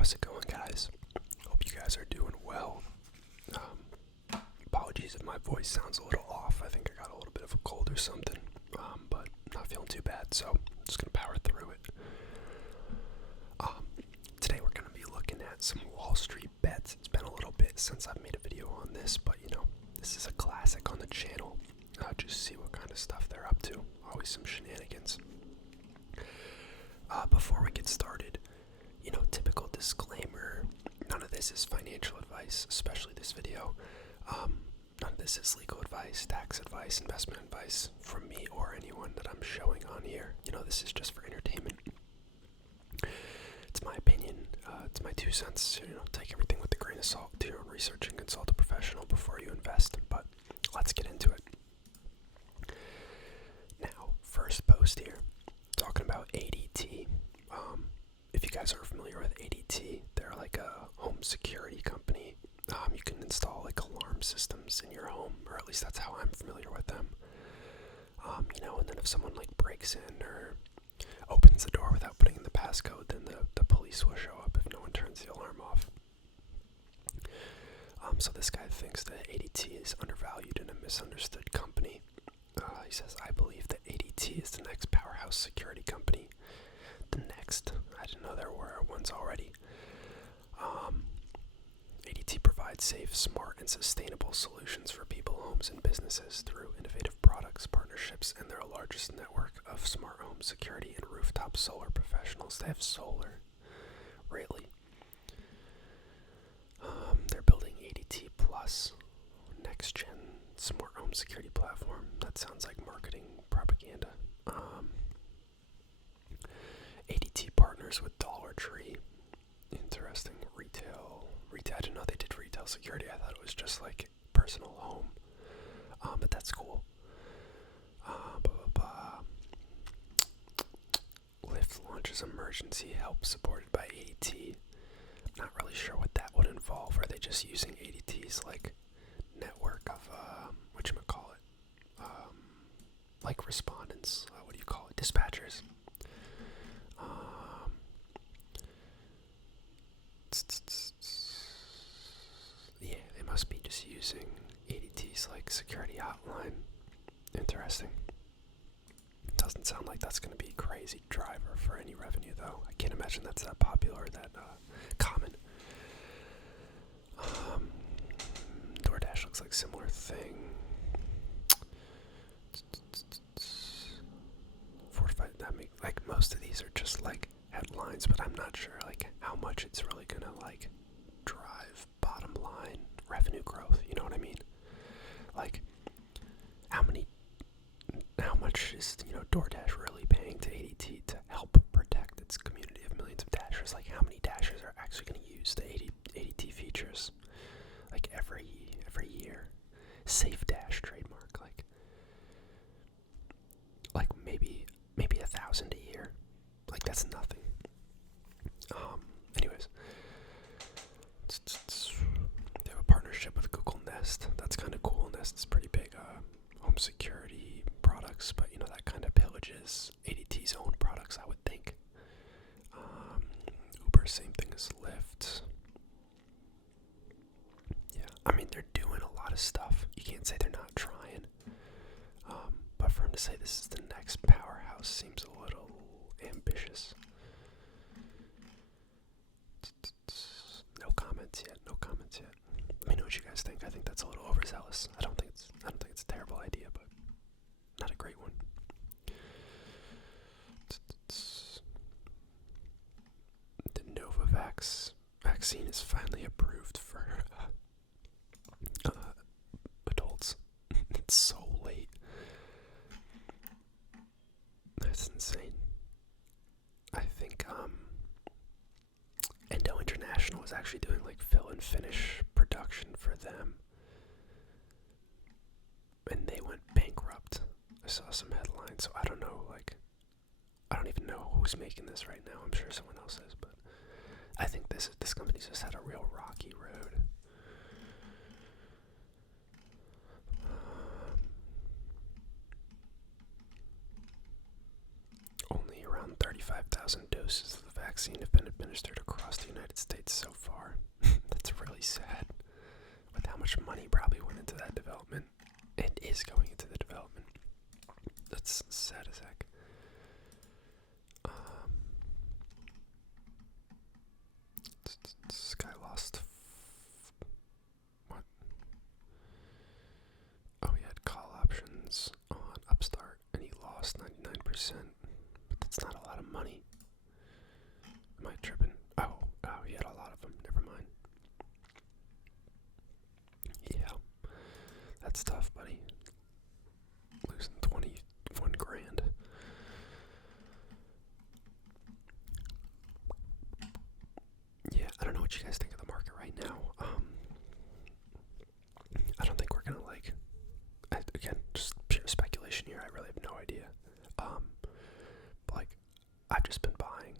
How's it going, guys? Hope you guys are doing well. Apologies if my voice sounds a little off. I think I got a little bit of a cold or something, but not feeling too bad, so I'm just going to power through it. Today we're going to be looking at some Wall Street bets. It's been a little bit since I've made a video on this, but this is a classic on the channel. Just see what kind of stuff they're up to. Always some shenanigans. Before we get started, typical disclaimer, none of this is financial advice, especially this video. None of this is legal advice, tax advice, investment advice from me or anyone that I'm showing on here. This is just for entertainment. It's my opinion. It's my 2 cents. Take everything with a grain of salt. Do your own research and consult a professional before you invest. But let's get into it. Now, first post here, talking about ADT. If you guys are familiar with ADT, they're like a home security company. You can install like alarm systems in your home, or at least that's how I'm familiar with them. And then if someone like breaks in or opens the door without putting in the passcode, then the police will show up if no one turns the alarm off. So this guy thinks that ADT is undervalued and a misunderstood company. He says, I believe that ADT is the next powerhouse security company. The next? I didn't know there were ones already. ADT provides safe, smart, and sustainable solutions for people, homes, and businesses through innovative products, partnerships, and their largest network of smart home security and rooftop solar professionals. They have solar. Really? They're building ADT Plus, next-gen smart home security platform. That sounds like marketing propaganda. ADT partners with Dollar Tree. Interesting. Retail. I didn't know they did retail security. I thought it was just like personal home. But that's cool. Lyft launches emergency help supported by ADT. Not really sure what that would involve. Are they just using ADT's like network of like respondents? What do you call it? Dispatchers. Yeah, they must be just using ADT's like security hotline. Interesting. Doesn't sound like that's going to be a crazy driver for any revenue, though. I can't imagine that's that popular or that common. DoorDash looks like similar thing. Fortified. Like most of these are just like headlines, but I'm not sure like how much it's really gonna like drive bottom line revenue growth. You know what I mean? Like how much is DoorDash really paying to ADT to help protect its community of millions of Dashers? Like how many Dashers are actually going to use the ADT features? Like every year. Safe Dash trademark. Like maybe 1,000 a year. Like that's nothing. Anyways, they have a partnership with Google Nest. That's kind of cool. Nest's pretty big home security products, but that kind of pillages ADT's own products, I would think. Uber, same thing as Lyft. Yeah, I mean they're doing a lot of stuff. You can't say they're not trying. But for him to say this is the next powerhouse seems a little ambitious. No comments yet. Let me know what you guys think. I think that's a little overzealous. I don't think it's a terrible idea, but not a great one. The Novavax vaccine is finally approved for adults. It's so late. That's insane. I think Endo International is actually doing like fill and finish production for them, and they went bankrupt. I saw some headlines, so I don't know. I don't even know who's making this right now. I'm sure someone else is, but I think this company's just had a real rocky road. Only around 35,000 doses of the vaccine have been administered across the United States so far. That's really sad. With how much money probably went into that development and is going into the development. That's sad as heck. This guy lost. What? Oh, he had call options on Upstart and he lost 99%. But that's not a lot of money. Am I tripping? Oh, he had a lot of them. Never mind. Yeah. That's tough, buddy. Losing 21 grand. Yeah, I don't know what you guys think of the market right now. I don't think we're gonna again, just pure speculation here. I really have no idea. But I've just been buying.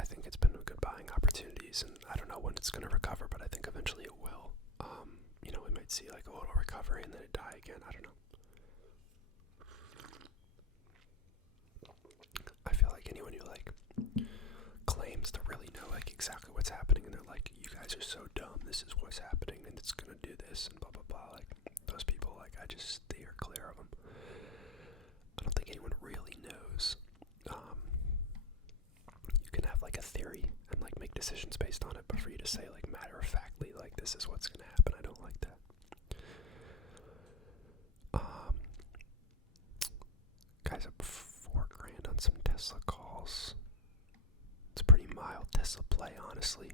I think it's been a good buying opportunities, and I don't know when it's gonna recover, but I think eventually it will. We might see a little recovery and then it die again. I don't know. I feel like anyone who claims to really know exactly what's happening, and they're like, you guys are so dumb, this is what's happening and it's gonna do this and blah blah blah, those people, I just steer clear of them. I don't think anyone really knows. You can have a theory and make decisions based on it, but for you to say matter of factly this is what's gonna happen, I don't like that. Guys up 4 grand on some Tesla calls. It's a pretty mild Tesla play, honestly.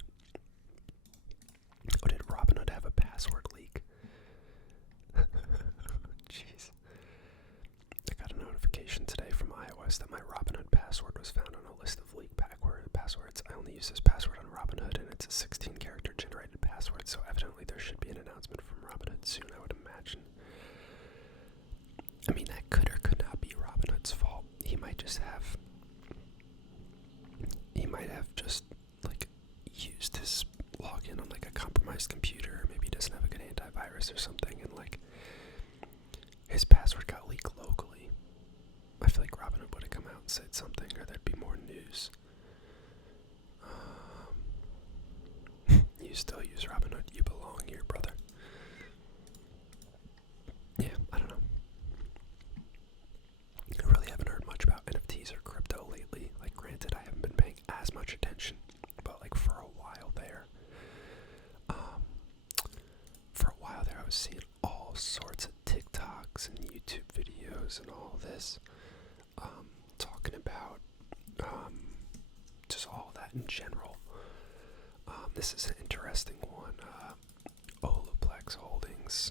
Oh, did Robinhood have a password leak? Jeez. I got a notification today from iOS that my Robinhood password was found on a list of leaked passwords. I only use this password on Robinhood, and it's a 16-character generated password, so evidently there should be an announcement from Robinhood soon, I would imagine. I mean, that could or could not be Robinhood's fault. He might have just used his login on a compromised computer. Maybe he doesn't have a good antivirus or something, and his password got leaked locally. I feel like Robinhood would have come out and said something, or there'd be more news. You still use Robinhood? You belong here, brother. Yeah, I don't know. I really haven't heard much about NFTs or crypto lately. Granted, I haven't been paying as much attention, but for a while there, I was seeing all sorts of TikToks and YouTube videos and all this, talking about just all that in general. This is an interesting one. Olaplex Holdings.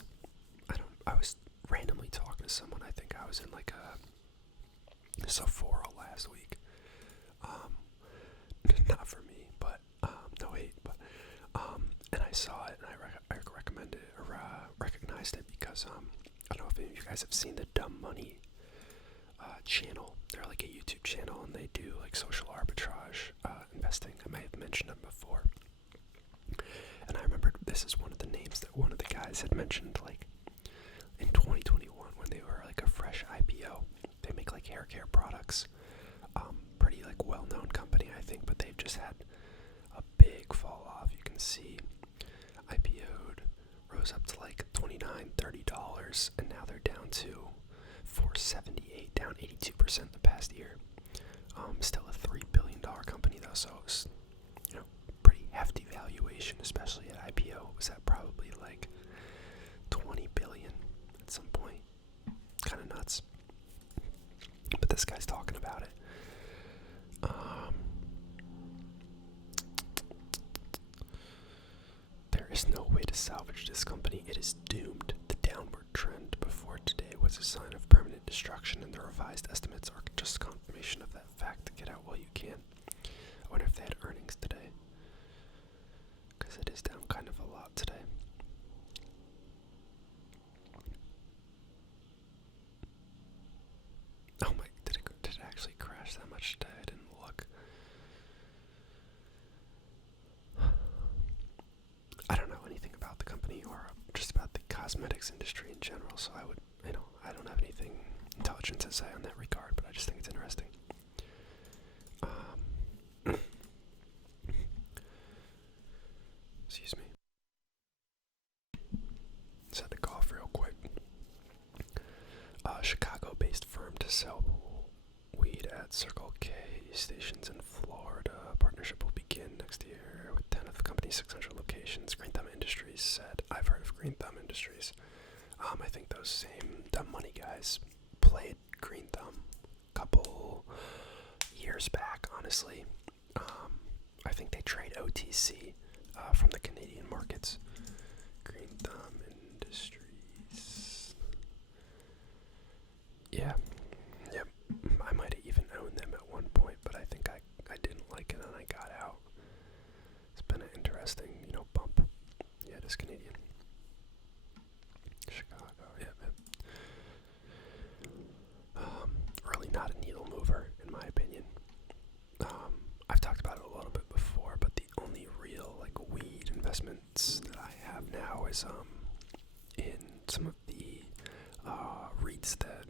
I was randomly talking to someone. I think I was in a Sephora last week. Not for me, but no hate, but and I saw it and I recommended it or recognized it because I don't know if any of you guys have seen the Dumb Money channel. They're a YouTube channel, and they do social arbitrage investing. I may have mentioned them before, and I remembered this is one of the names that one of the guys had mentioned in 2021 when they were a fresh IPO. They make hair care products. Pretty well-known company, I think, but they've just had a big fall off. You can see IPO'd, rose up to $29, $30, and now they're down to $478, down 82% in the past year. Still a $3 billion company though, so it's pretty hefty valuation, especially at IPO. Was that probably $20 billion at some point? Kind of nuts. But this guy's talking about it. There is no way to salvage this company. It is doomed. The downward trend before today was a sign of permanent destruction, and the revised estimates are just confirmation of that fact. Get out while you can. I wonder if they had earnings today, because it is down kind of a lot today. Oh my, did it actually crash that much today? I didn't look. I don't know anything about the company or just about the cosmetics industry in general, so I don't have anything intelligent to say on that regard, but I just think it's interesting. Excuse me. Just had to cough real quick. Chicago-based firm to sell weed at Circle K stations in Florida. Partnership will begin next year with 10 of the company's 600 locations. Green Thumb Industries said. I've heard of Green Thumb Industries. I think those same Dumb Money guys played Green Thumb a couple years back, honestly. I think they trade OTC from the Canadian markets. Green Thumb Industries. Yeah. Yep. I might have even owned them at one point, but I think I didn't like it and I got out. It's been an interesting, bump. Yeah, it is Canadian. Chicago, yep. Really not a needle mover, in my opinion. I've talked about it a little bit before, but the only real, weed investments that I have now is, in some of the, REITs that,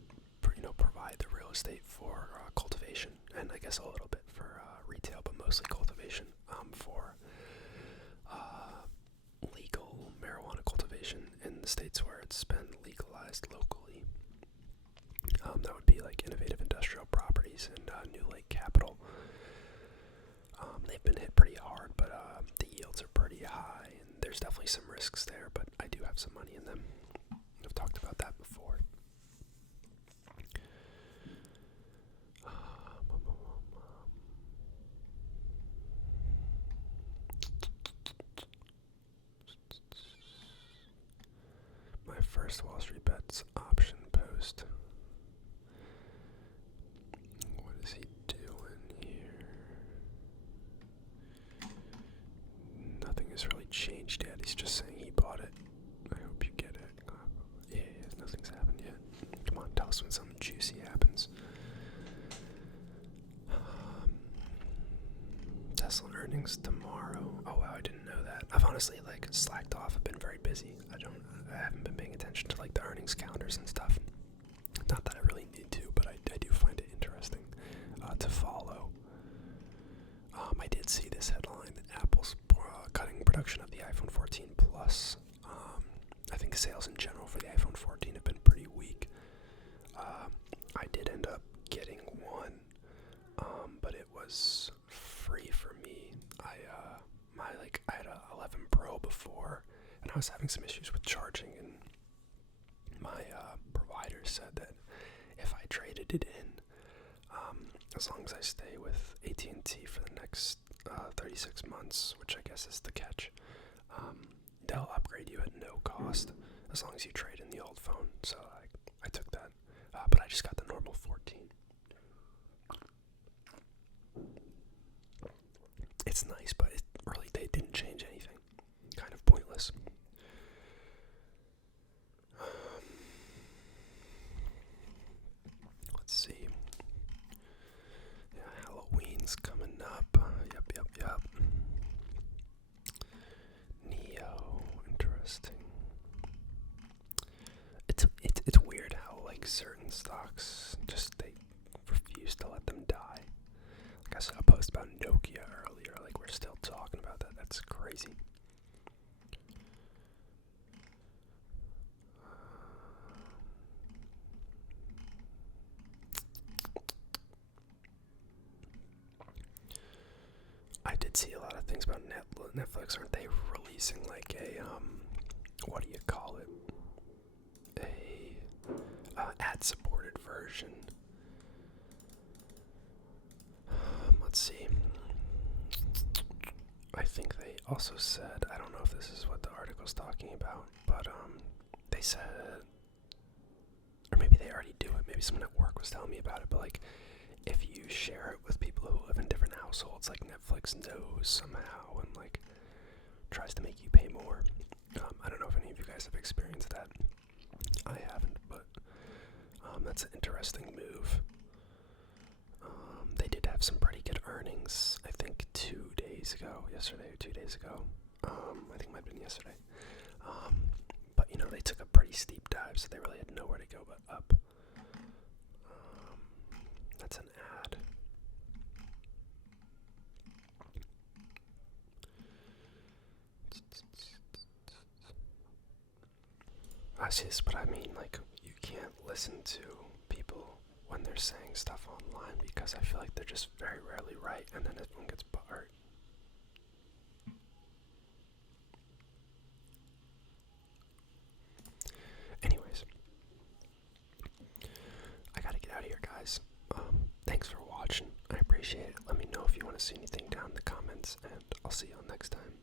provide the real estate for, cultivation, and I guess a little bit for, retail, but mostly cultivation, for, legal marijuana cultivation in the states where it's been legalized locally. That would be Innovative Industrial Properties and, New Lake Capital. They've been hit pretty hard, but the yields are pretty high, and there's definitely some risks there, but I do have some money in them. I've talked about that before. My first WallStreetBets option post. What is he doing here? Nothing has really changed yet. He's just saying he bought it. I hope you get it. Yeah, nothing's happened yet. Come on, tell us when something juicy happens. Tesla earnings tomorrow. Oh wow, I didn't know that. I've honestly slacked off. I've been very busy. I haven't been paying attention to the earnings calendars and stuff. Not that I really need to, but I do find it interesting to follow. I did see this headline that Apple's cutting production of the iPhone 14 Plus. I think sales in general for the iPhone 14 have been pretty weak. I did end up getting one, but it was free for me. I had a 11 Pro before, and I was having some issues with charging, and my provider said that if I traded it in, as long as I stay with AT&T for the next 36 months, which I guess is the catch, they'll upgrade you at no cost as long as you trade in the old phone. So I took that, but I just got the normal 14. It's nice, but they didn't change anything. Kind of pointless. Let's see. Yeah, Halloween's coming up. Yep. Neo, interesting. It's weird how certain stocks they refuse to let them die. I saw a post about Nokia earlier. We're still talking about that. That's crazy. I did see a lot of things about Netflix. Aren't they releasing a what do you call it? Ad-supported version. Let's see. I think they also said, I don't know if this is what the article's talking about, but they said, or maybe they already do it, maybe someone at work was telling me about it, but if you share it with people who live in different households, Netflix knows somehow and tries to make you pay more. I don't know if any of you guys have experienced that. I haven't, but that's an interesting move. They did have some pretty good earnings, I think 2 days ago, yesterday or 2 days ago. I think it might have been yesterday. But they took a pretty steep dive, so they really had nowhere to go but up. That's an ad. I see this, but I mean, like, you can't listen to people when they're saying stuff online because I feel like they're just very rarely right, and then everyone gets butthurt. Anyways, I gotta get out of here, guys. Thanks for watching. I appreciate it. Let me know if you want to see anything down in the comments, and I'll see y'all next time.